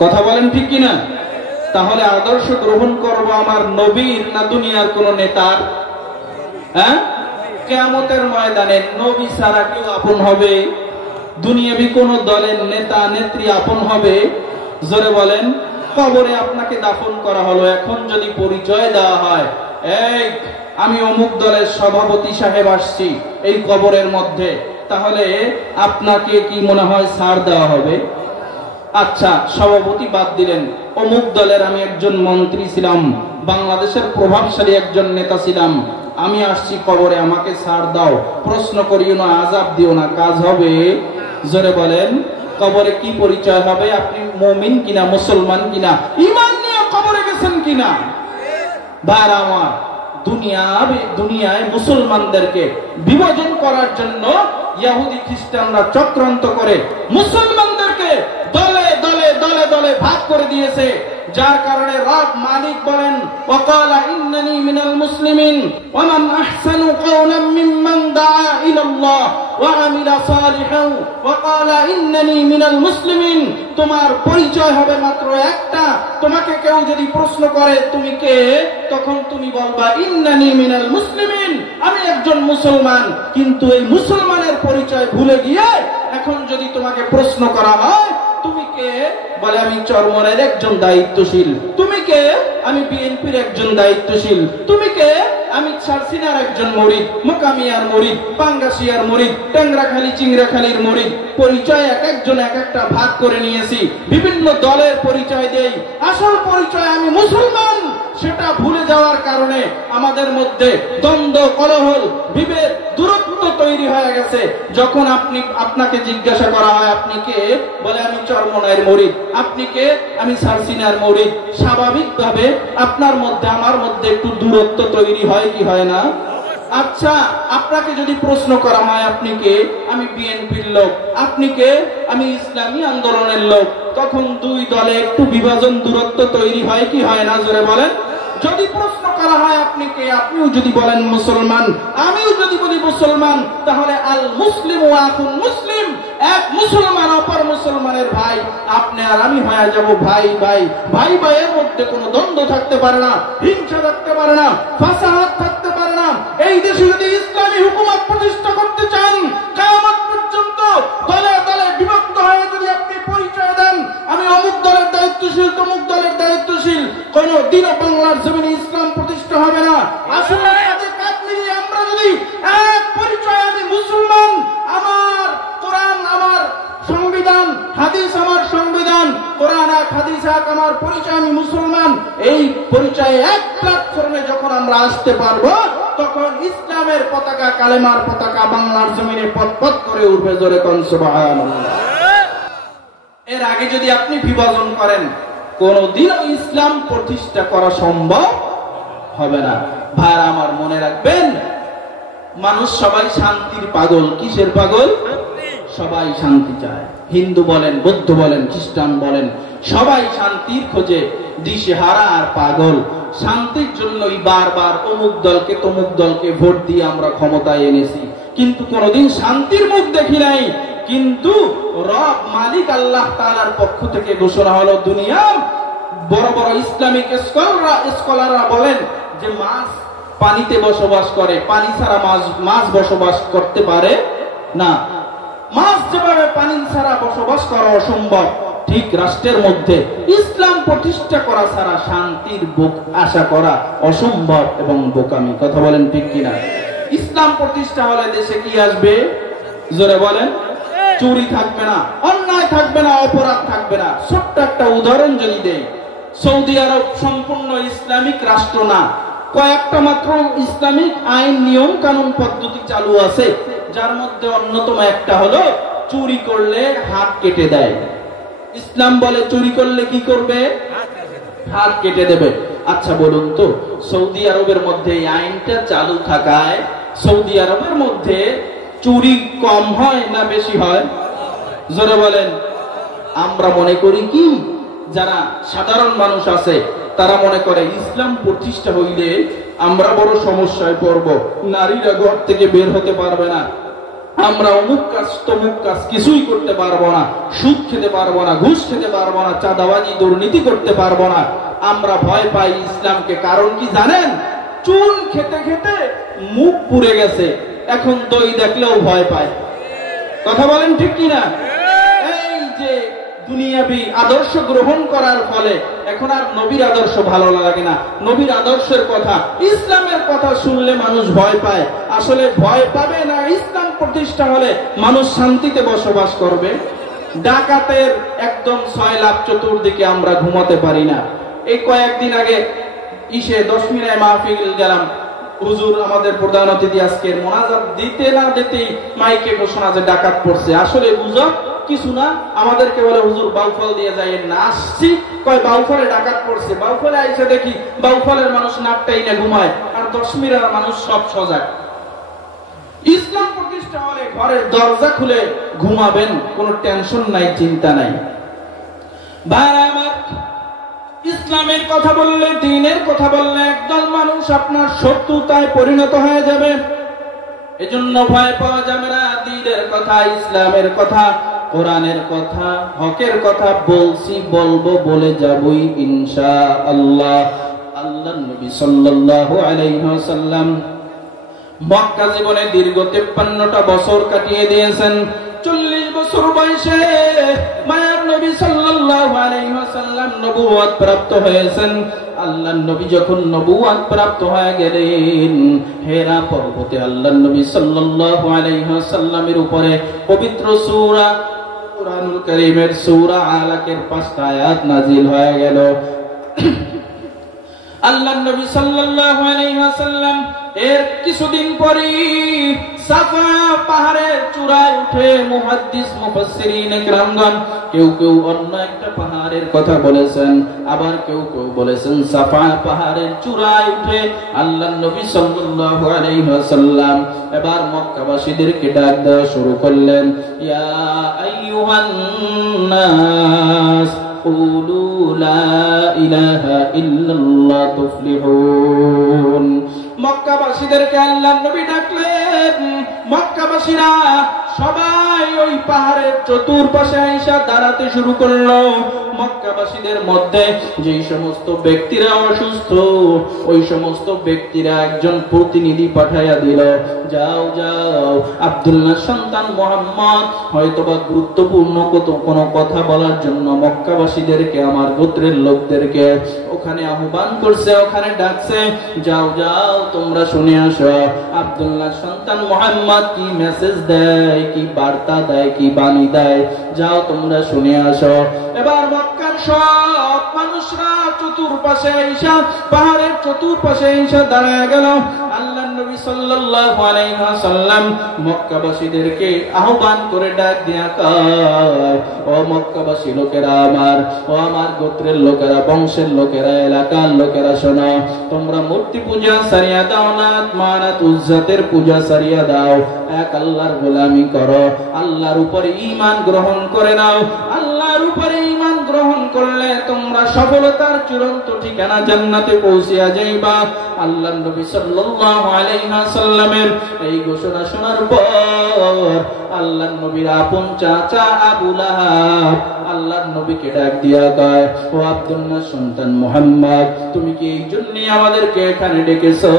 কথা বলেন ঠিক কিনা? তাহলে আদর্শ গ্রহণ করব আমার নবীর না দুনিয়ার কোন নেতার? হ্যাঁ, কিয়ামতের ময়দানে নবী ছাড়া কেউ আপন হবে? দুনিয়াবি কোন দলের নেতা নেত্রী আপন হবে? জোরে বলেন। কবরে আপনাকে দাফন করা হলো, এখন যদি পরিচয় দেওয়া হয়, এই আমি অমুক দলের সভাপতি সাহেব আসছি এই কবরের মধ্যে, তাহলে আপনাকে কি মনে হয় ছাড় দেওয়া হবে? আচ্ছা, সভাপতি বাদ দিলেন, অমুক দলের আমি একজন মন্ত্রী ছিলাম, বাংলাদেশের প্রভাবশালী একজন নেতা ছিলাম, আমি আসছি কবরে, আমাকে ছাড় দাও, প্রশ্ন করিও না, আযাব দিও না, কাজ হবে? জোরে বলেন। কবরে কি পরিচয় হবে? আপনি মুমিন কিনা, মুসলমান কিনা, ঈমান নিয়ে কবরে গেছেন কিনা? ভাইরা আমার, দুনিয়ায় মুসলমানদেরকে বিভাজন করার জন্য ইহুদি খ্রিস্টানরা চক্রান্ত করে মুসলমানদেরকে দলে দলে দলে দলে ভাগ করে দিয়েছে, যার কারণে রব মালিক বলেন, ওয়াকালা ইন্নানি মিনাল মুসলিমিন ওয়া মান আহসানু কাওলাম মিম্মান দাআ ইলাল্লাহ ওয়া আমিলা সালিহান ওয়া ক্বালা ইন্নানি মিনাল মুসলিমিন। তোমার পরিচয় হবে মাত্র একটা। তোমাকে কেউ যদি প্রশ্ন করে তুমি কে, তখন তুমি বলবা ইন্নানি মিনাল মুসলিমিন, আমি একজন মুসলমান। কিন্তু এই মুসলমানের পরিচয় ভুলে গিয়ে এখন যদি তোমাকে প্রশ্ন করা হয় তুমি কে, বলে আমি চরমনের একজন দায়িত্বশীল। তুমি কে? আমি বিএনপির একজন দায়িত্বশীল। তুমি কে? আমি সারসিনার একজন মুরিদ, মোকামিয়ার মুরিদ, পাঙ্গাসিয়ার মুরিদ, ট্যাংরাখালী চিংড়াখালীর মুরিদ। পরিচয় এক একজন এক একটা ভাগ করে নিয়েছি, বিভিন্ন দলের পরিচয় দেই। আসল পরিচয় আমি মুসলমান, সেটা ভুলে যাওয়ার কারণে আমাদের মধ্যে দ্বন্দ্ব, কলহল, বিভেদ, দূরত্ব তৈরি হয়ে গেছে। যখন আপনাকে জিজ্ঞাসা করা হয় আপনি কে, বলে আমি চরমনাইয়ের মুরিদ। আপনি কে? আমি সারসিনার মুরিদ। স্বাভাবিকভাবে আপনার মধ্যে আমার মধ্যে একটু দূরত্ব তৈরি হয় কি হয় না? আচ্ছা, আপনাকে যদি প্রশ্ন করা হয় আপনি কে, আমি বিএনপির লোক। আপনি কে? আমি ইসলামী আন্দোলনের লোক। তখন দুই দলে একটু বিভাজন, দূরত্ব তৈরি হয় কি হয় না? জোরে বলেন। যদি প্রশ্ন করা হয় আপনি কে, আপনিও যদি বলেন মুসলমান, আমিও যদি বলি মুসলমান, তাহলে আল মুসলিম ওয়া আখুন মুসলিম, এক মুসলমান অপর মুসলমানের ভাই। আপনি আর আমি হয়ে যাব ভাই ভাই। ভাই ভাইয়ের মধ্যে কোনো দ্বন্দ্ব থাকতে পারে না, হিংসা থাকতে পারে না, ফাসাদ থাকতে পারে না। এই দেশে যদি ইসলামী হুকুমত প্রতিষ্ঠা করতে চান, কিয়ামত পর্যন্ত দলে দলে বিভক্ত হয়ে যদি আপনি পরিচয় দেন আমি অমুক দলের দায়িত্বশীল, তমুক দলের দায়িত্বশীল, কোন দিনও বাংলার জমিনে ইসলাম প্রতিষ্ঠা হবে না। আসলে কাজ মিলিয়ে আমরা যদি এক পরিচয়, আমি মুসলমান, আমার কোরআন আমার সংবিধান, হাদিস আমার সংবিধান, কোরআন এক হাদিস এক, আমার পরিচয় আমি মুসলমান, এই পরিচয়ে এক প্ল্যাটফর্মে যখন আমরা আসতে পারবো, তখন ইসলামের পতাকা, কালেমার পতাকা বাংলার জমিনে পথ পথ করে উঠবে। জোরে কোন সুবহানাল্লাহ। এর আগে যদি আপনি বিভাজন করেন, কোনদিনও ইসলাম প্রতিষ্ঠা করা সম্ভব হবে না। ভাইরা আমার, মনে রাখবেন, মানুষ সবাই শান্তির পাগল। কিসের পাগল? সবাই শান্তি চায়। হিন্দু বলেন, বৌদ্ধ বলেন, খ্রিস্টান বলেন, সবাই শান্তির খোঁজে দিশেহারা আর পাগল। শান্তির জন্যই বারবার অমুক দলকে তমুক দলকে ভোট দিয়ে আমরা ক্ষমতায় এনেছি, কিন্তু কোনোদিন শান্তির মুখ দেখি নাই। কিন্তু রব মালিক আল্লাহ তাআলার পক্ষ থেকে ঘোষণা হলো, দুনিয়া বড় বড় ইসলামিক স্কলাররা বলেন যে মাছ পানিতে বসবাস করে, পানি ছাড়া মাছ বসবাস করতে পারে না। মাছ যেভাবে পানি ছাড়া বসবাস করা অসম্ভব, ঠিক রাষ্ট্রের মধ্যে ইসলাম প্রতিষ্ঠা করা ছাড়া শান্তির আশা করা অসম্ভব এবং বোকামি। কথা বলেন ঠিক কিনা? ইসলাম প্রতিষ্ঠা হলে দেশে কি আসবে? জোরে বলেন। চুরি থাকবে না, অন্যায় থাকবে না, অপরাধ থাকবে না। ছোট্ট একটা উদাহরণ যদি দেই, সৌদি আরব সম্পূর্ণ ইসলামিক রাষ্ট্র না, কয়েকটা মাত্র ইসলামিক আইন নিয়ম কানুন পদ্ধতি চালু আছে, যার মধ্যে অন্যতম একটা হলো চুরি করলে হাত কেটে দেয়। ইসলাম বলে চুরি করলে কি করবে? হাত কেটে দেবে। আচ্ছা বলুন তো, সৌদি আরবের মধ্যে এই আইনটা চালু থাকায় সৌদি আরবের মধ্যে চুরি কম হয় না বেশি হয়? জোরে বলেন। আমরা মনে করি কি, যারা সাধারণ মানুষ আছে তারা মনে করে ইসলাম প্রতিষ্ঠা হইলে আমরা বড় সমস্যায় পড়ব, নারীরা ঘর থেকে বের হতে পারবে না, আমরা অমুক কাজ তমুক কাজ কিছুই করতে পারবো না, সুদ খেতে পারবো না, ঘুষ খেতে পারবো না, চাঁদাবাজি দুর্নীতি করতে পারবো না। আমরা ভয় পাই ইসলামকে। কারণ কি জানেন? চুন খেতে খেতে মুখ পুড়ে গেছে, এখন দই দেখলেও ভয় পায়। কথা বলেন ঠিক কিনা? এই যে দুনিয়াবি আদর্শ গ্রহণ করার ফলে এখন আর নবীর আদর্শ ভালো লাগে না। নবীর আদর্শের কথা, ইসলামের কথা শুনলে মানুষ ভয় পায়। আসলে ভয় পাবে না, ইসলাম প্রতিষ্ঠা হলে মানুষ শান্তিতে বসবাস করবে। ডাকাতের একদম 6 লাখ চতুর্দিকে আমরা ঘুমাতে পারি না। এই কয়েকদিন আগে 10 মিনায় মাহফিল গেলাম, হুজুর আমাদের প্রধান অতিথি আজকে মোনাজাত দিতে না দিতেই মাইকে ঘোষণা যে ডাকাত পড়ছে। আসলে গুজব কিছু না, আমাদেরকে বলে হুজুর বাউফল দিয়ে যাই না, আসছি কয় বাউফলে ডাকাত পড়ছে। বাউফলে আইসে দেখি বাউফলের মানুষ নাকটাই না ঘুমায়, আর 10 মিনার মানুষ সব সজাগ। ইসলাম প্রতিষ্ঠা হলে ঘরের দরজা খুলে ঘুমাবেন, কোনো টেনশন নাই, চিন্তা নাই। ভাই আমার, ইসলামের কথা বললে, দ্বীনের কথা বললে একদল মানুষ আপনার শত্রুতায় পরিণত হয়ে যাবে। এজন্য ভয় পাওয়া যাবে না। দ্বীনের কথা, ইসলামের কথা, কোরআনের কথা, হকের কথা বলছি, বলবো, বলে যাবই ইনশাআল্লাহ। আল্লাহর নবী সাল্লাল্লাহু আলাইহি ওয়াসাল্লাম মক্কা জীবনে দীর্ঘ 53টা বছর কাটিয়ে দিয়েছেন। 40 বছর বয়সে মায়ার নবী সাল্লাল্লাহু আলাইহি ওয়াসাল্লাম নবুয়ত প্রাপ্ত হয়েছেন। আল্লাহর নবী যখন নবুয়ত প্রাপ্ত হয়ে গেলেন, হেরা পর্বতে আল্লাহর নবী সাল্লাল্লাহু আলাইহি ওয়াসাল্লামের উপরে পবিত্র সূরা কুরআনুল কারীমের সূরা আলাকের 5টা আয়াত নাযিল হয়ে গেল। আল্লাহর নবী সাল্লাল্লাহু আলাইহি ওয়াসাল্লাম এর কিছুদিন পরেই সাফা পাহাড়ের চূড়ায় উঠে মুহাদ্দিস মুফাসসিরিন ইকরামগণ কেউ কেউ অন্য একটা পাহাড়ের কথা বলেছেন, আবার কেউ কেউ বলেছেন সাফা পাহাড়ের চূড়ায় উঠে আল্লাহর নবী সাল্লাল্লাহু আলাইহি ওয়াসাল্লাম এবার মক্কাবাসীদেরকে ডাক দেওয়া শুরু করলেন, ইয়া আইয়ুহান নাস কুলু লা ইলাহা ইল্লাল্লাহ তুফলিহুন। মক্কাবাসীদেরকে আল্লাহর নবী ডাকলেন। মক্কাবাসীরা সবাই ওই পাহাড়ের চতুর্পাশে আইসা দাঁড়াতে শুরু করলো। মক্কাবাসীদের মধ্যে যেই সমস্ত ব্যক্তিরা অসুস্থ, ওই সমস্ত ব্যক্তিরা একজন প্রতিনিধি পাঠাইয়া দিল, যাও যাও আব্দুল্লাহ সন্তান মুহাম্মদ হয়তোবা গুরুত্বপূর্ণ কোনো কথা বলার জন্য মক্কাবাসীদেরকে, আমার গোত্রের লোকদেরকে ওখানে আহ্বান করছে, ওখানে ডাকছে, যাও যাও তোমরা শুনে আসো আব্দুল্লাহ সন্তান মুহাম্মদ কি মেসেজ দেয়, কি বার্তা দেয়, কি বাণী দেয়, যাও তোমরা শুনে আসো। এবার মক্কার সব মানুষরা চতুর্পাশে ঈশা পাহাড়ের চতুর্পাশে ঈশা দাঁড়ায় গেল। আল্লাহর নবী সাল্লাল্লাহু আলাইহি ওয়াসাল্লাম মক্কাবাসীদেরকে আহ্বান করে ডাক দিয়া কয়, ও মক্কাবাসী লোকেরা আমার, ও আমার গোত্রের লোকেরা, বংশের লোকেরা, এলাকার লোকেরা, শোনো, তোমরা মূর্তি পূজা সারিয়া দাও না, মানাত উজ্জাতের পূজা সারিয়া দাও, এক আল্লাহর গোলামি করো, আল্লাহর উপরে ঈমান গ্রহণ করে নাও। আল্লাহর উপরে ঈমান গ্রহণ করলে তোমরা সফলতার চূড়ান্ত ঠিকানা জান্নাতে পৌঁছিয়া যাইবা। আল্লাহর নবী সাল্লাল্লাহু আলাইহি ওয়াসাল্লামের এই ঘোষণা শোনার পর আল্লাহর নবীর আপন চাচা আবু লাহাব আল্লাহর নবীকে ডাক দিয়া কয়, ও আব্দুল্লাহ সন্তান মুহাম্মদ, তুমি কি এই জন্যই আমাদেরকে এখানে ডেকেছো?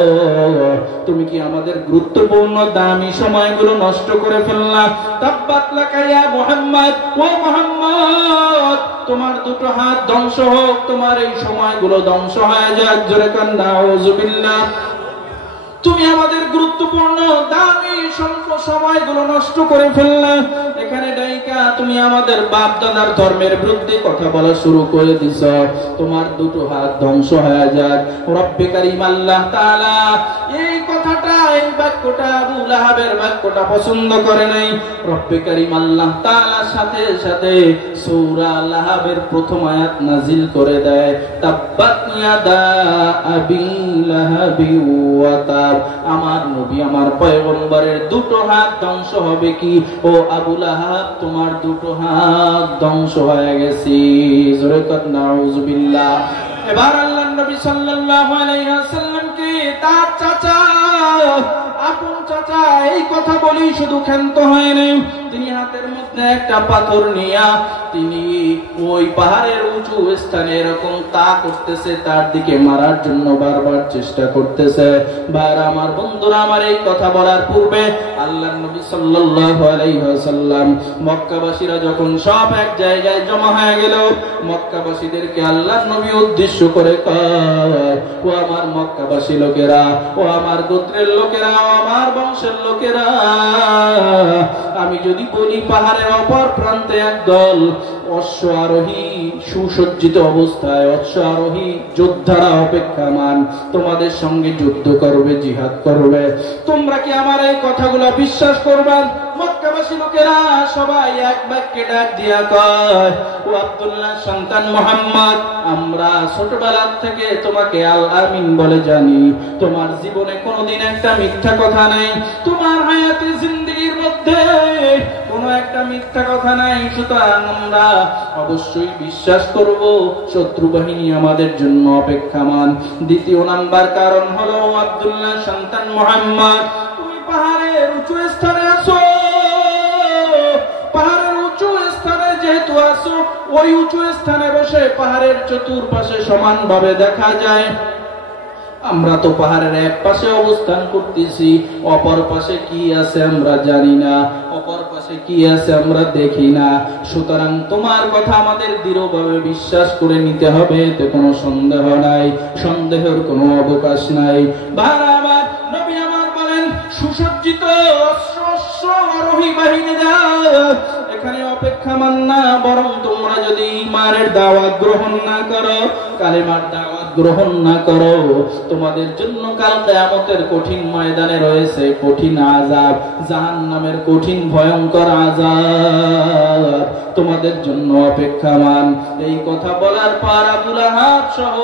তুমি কি আমাদের গুরুত্বপূর্ণ দামি সময়গুলো নষ্ট করে ফেললা? তাব্বাত লাকা ইয়া মুহাম্মদ, ও মুহাম্মদ, তোমার দুটো হাত ধ্বংস হোক, তোমার এই সময়গুলো ধ্বংস হয়ে যাক। জোরে কান নাউযুবিল্লাহ। তুমি আমাদের গুরুত্বপূর্ণ দামি সময়গুলো নষ্ট করে ফেললা। এখানে ডাইকা তুমি আমাদের বাপ দাদার ধর্মের বিরুদ্ধে কথা বলা শুরু করে দিছ। তোমার দুটো হাত ধ্বংস হয়ে যাক। রব্বে কারীম আল্লাহ তাআলা এই কথাটা, এই বাক্যটা আবু লাহাবের বাক্যটা পছন্দ করে নাই। রব্বে কারীম আল্লাহ তাআলা সাথে সাথে সূরা লাহাবের প্রথম আয়াত নাজিল করে দেয়, তাব্বাত ইয়াদা আবি লাহাবি ওয়া তাব। আমার নবী, আমার পয়গম্বরের দুটো হাত ধ্বংস হবে কি? ও আবু লাহাব, তোমার দুটো হাত ধ্বংস হয়ে গেছে। জোরে কর নাউযুবিল্লাহ। এবার আল্লাহর নবী সাল্লাল্লাহু আলাইহি ওয়াসাল্লামকে তার চাচা, আপন চাচা এই কথা বলি শুধু ক্ষান্ত হয় নাই, তিনি হাতের মধ্যে একটা পাথর নিয়া তিনি ওই পাহাড়ের উঁচু স্থানে এরকম তা করতেছে, তার দিকে মারার জন্য বারবার চেষ্টা করতেছে। ভাইরা আমার, বন্ধুরা আমার, এই কথা বলার পূর্বে আল্লাহর নবী সাল্লাল্লাহু আলাইহি ওয়াসাল্লাম মক্কাবাসীরা যখন সব এক জায়গায় জমা হয়ে গেল, মক্কাবাসীদেরকে আল্লাহর নবী উদ্দেশ্য করে কয়, ও আমার মক্কাবাসী লোকেরা, ও আমার গোত্রের লোকেরা, ও আমার বংশের লোকেরা, আমি যদি বলি পাহাড়ের অপর প্রান্তে একদল অশ্ব আরোহী সুসজ্জিত অবস্থায় অশ্ব আরোহী যোদ্ধারা অপেক্ষামান তোমাদের সঙ্গে যুদ্ধ করবে, জিহাদ করবে, তোমরা কি আমার এই কথাগুলো বিশ্বাস করবে? মক্কাবাসী লোকেরা সবাই এক বাক্যে ডাক দিয়া কয়, ও আব্দুল্লাহ সন্তান মুহাম্মদ, আমরা ছোটবেলা থেকে তোমাকে আল আমিন বলে জানি, তোমার জীবনে কোনোদিন একটা মিথ্যা কথা নাই, তোমার হায়াতে জিন্দেগির মধ্যে কোনো একটা মিথ্যা কথা নাই, সুতরাং আমরা অবশ্যই বিশ্বাস করব শত্রু বাহিনী আমাদের জন্য অপেক্ষামান। দ্বিতীয় নাম্বার কারণ হলো, আব্দুল্লাহ সন্তান মুহাম্মদ, তুমি পাহাড়ের উঁচু স্থানে আছো, পাহাড়ের উঁচু স্থানে যেহেতু আছো, ওই উঁচু স্থানে বসে পাহাড়ের চতুর্পাশে সমানভাবে দেখা যায়। আমরা তো পাহাড়ের এক পাশে অবস্থান করতেছি, অপর পাশে কি আছে আমরা জানি না, অপর পাশে কি আছে আমরা দেখি না, সুতরাং তোমার কথা আমাদের দৃঢ়ভাবে বিশ্বাস করে নিতে হবে, এতে কোনো সন্দেহ নাই, সন্দেহের কোনো অবকাশ নাই। ভাইরা আমার, নবী আমার বলেন, সুসজ্জিত অশ্ব আরোহী বাহিনীরা এখানে অপেক্ষামান না, বরং তোমরা যদি ঈমানের দাওয়াত গ্রহণ না করো, কালেমার দাওয়াত গ্রহণ না করো, তোমাদের জন্য কাল কিয়ামতের কঠিন ময়দানে রয়েছে কঠিন আযাব, জাহান্নামের কঠিন ভয়ঙ্কর আযাব তোমাদের জন্য অপেক্ষামান। এই কথা বলার পর আবু লাহাব সহ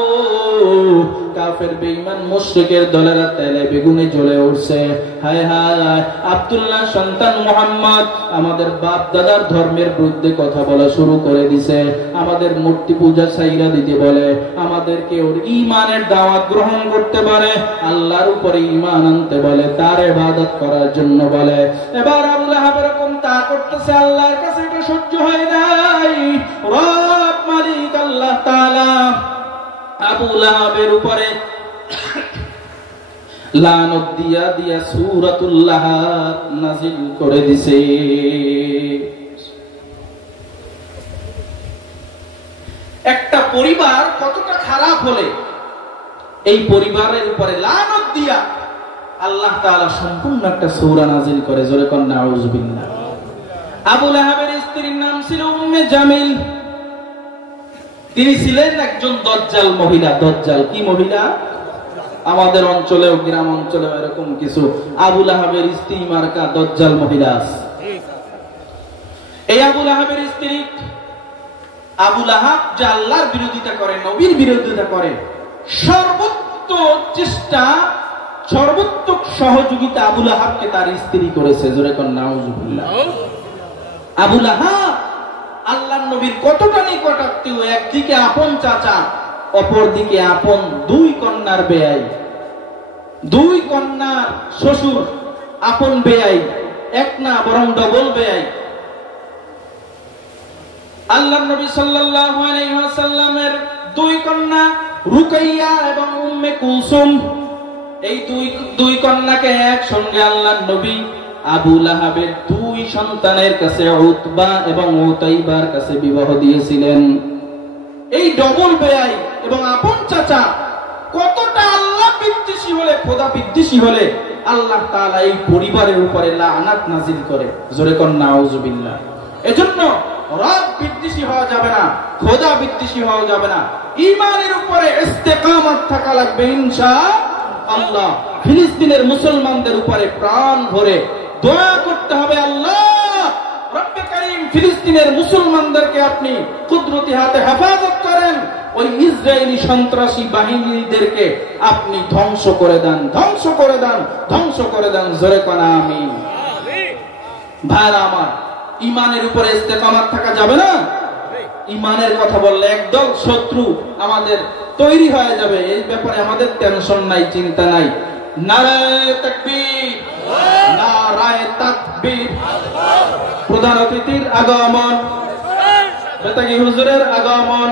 কাফের বেঈমান মুশরিকের দলেরা তেলে বেগুনে জ্বলে উঠছে। হায় হায়, আব্দুল্লাহ সন্তান মুহাম্মদ আমাদের বাপ দাদার ধর্মের বিরুদ্ধে কথা বলা শুরু করে দিছে, আমাদের মূর্তি পূজা ছাইরা দিতে বলে, আমাদেরকে ওর ঈমানের দাওয়াত গ্রহণ করতে বলে, আল্লাহর উপরে ঈমান আনতে বলে, তার ইবাদত করার জন্য বলে। এবার আবু লাহাব এরকম তা করতেছে, আল্লাহর কাছে এটা সহ্য হয় নাই। রব মালিক আল্লাহ তাআলা আবু লাহাবের উপরে লানত দিয়া দিয়া সূরাতুল লাহাব নাযিল করে দিছে। একটা পরিবার কতটা খারাপ হলে এই পরিবারের উপরে লানত দিয়া আল্লাহ তাআলা সম্পূর্ণ একটা সূরা নাযিল করে। জোরে কোন নাউযুবিল্লাহ। আবু লাহাবের স্ত্রীর নাম ছিল উম্মে জামিল। তিনি ছিলেন একজন দজ্জাল মহিলা। দজ্জাল কি মহিলা? আমাদের অঞ্চলেও গ্রাম অঞ্চলেও এরকম কিছু আবু লাহাবের স্ত্রী মার্কা দজ্জাল মহিলা আছে। এই আবু লাহাবের স্ত্রী আবু লাহাব যে আল্লাহর বিরোধিতা করে, নবীর বিরোধিতা করে, সর্বোত্তম চেষ্টা, সর্বোত্তম সহযোগিতা আবু লাহাবকে তার স্ত্রী করেছে। জোরে কোন নাউজুবিল্লাহ। আবু লাহাব আল্লাহর নবীর কতটা নিকটাত্মীয়, একদিকে আপন চাচা, অপরদিকে আপন দুই কন্যার বেয়াই, দুই কন্যার শ্বশুর, আপন বেয়াই, এক না বরং ডবল বেয়াই। আল্লাহর নবী সাল্লাল্লাহু আলাইহি ওয়াসাল্লামের দুই কন্যা রুকাইয়া এবং উম্মে কুলসুম, এই দুই কন্যাকে একসঙ্গে আল্লাহর নবী আবু লাহাবের দুই সন্তানের কাছে উতবা এবং উতাইবার কাছে বিবাহ দিয়েছিলেন। এই ডবল বেয়াই এবং আপন চাচা কতটা আল্লাহ বিদ্বেষী হলে, খোদা বিদ্বেষী হলে আল্লাহ তাআলা এই পরিবারের উপরে লাআনাত নাযিল করে। জোরে কোন নাউজুবিল্লাহ। এজন্য রব বিদ্বেষী হওয়া যাবে না, খোদা বিদ্বেষী হওয়া যাবে না, ঈমানের উপরে ইস্তেকামত থাকা লাগবে ইনশাআল্লাহ। ফিলিস্তিনের মুসলমানদের উপরে প্রাণ ভরে দোয়া করতে হবে, আল্লাহ রব্বে কারীম ফিলিস্তিনের মুসলমানদেরকে আপনি কুদরতি হাতে হেফাজত করেন, ওই ইসরায়েলি সন্ত্রাসী বাহিনীদেরকে আপনি ধ্বংস করে দেন, ধ্বংস করে দেন, ধ্বংস করে দেন। জোরে কোন আমিন। ভাইরা আমার, ঈমানের উপরে ইস্তেকামত থাকা যাবে না। ঈমানের কথা বললে একদল শত্রু আমাদের তৈরি হয়ে যাবে, এই ব্যাপারে আমাদের টেনশন নাই, চিন্তা নাই। নারায়ে তাকবীর, নারায়ে তাকবীর। প্রধান অতিথির আগমন, বেতাগী হুজুরের আগমন।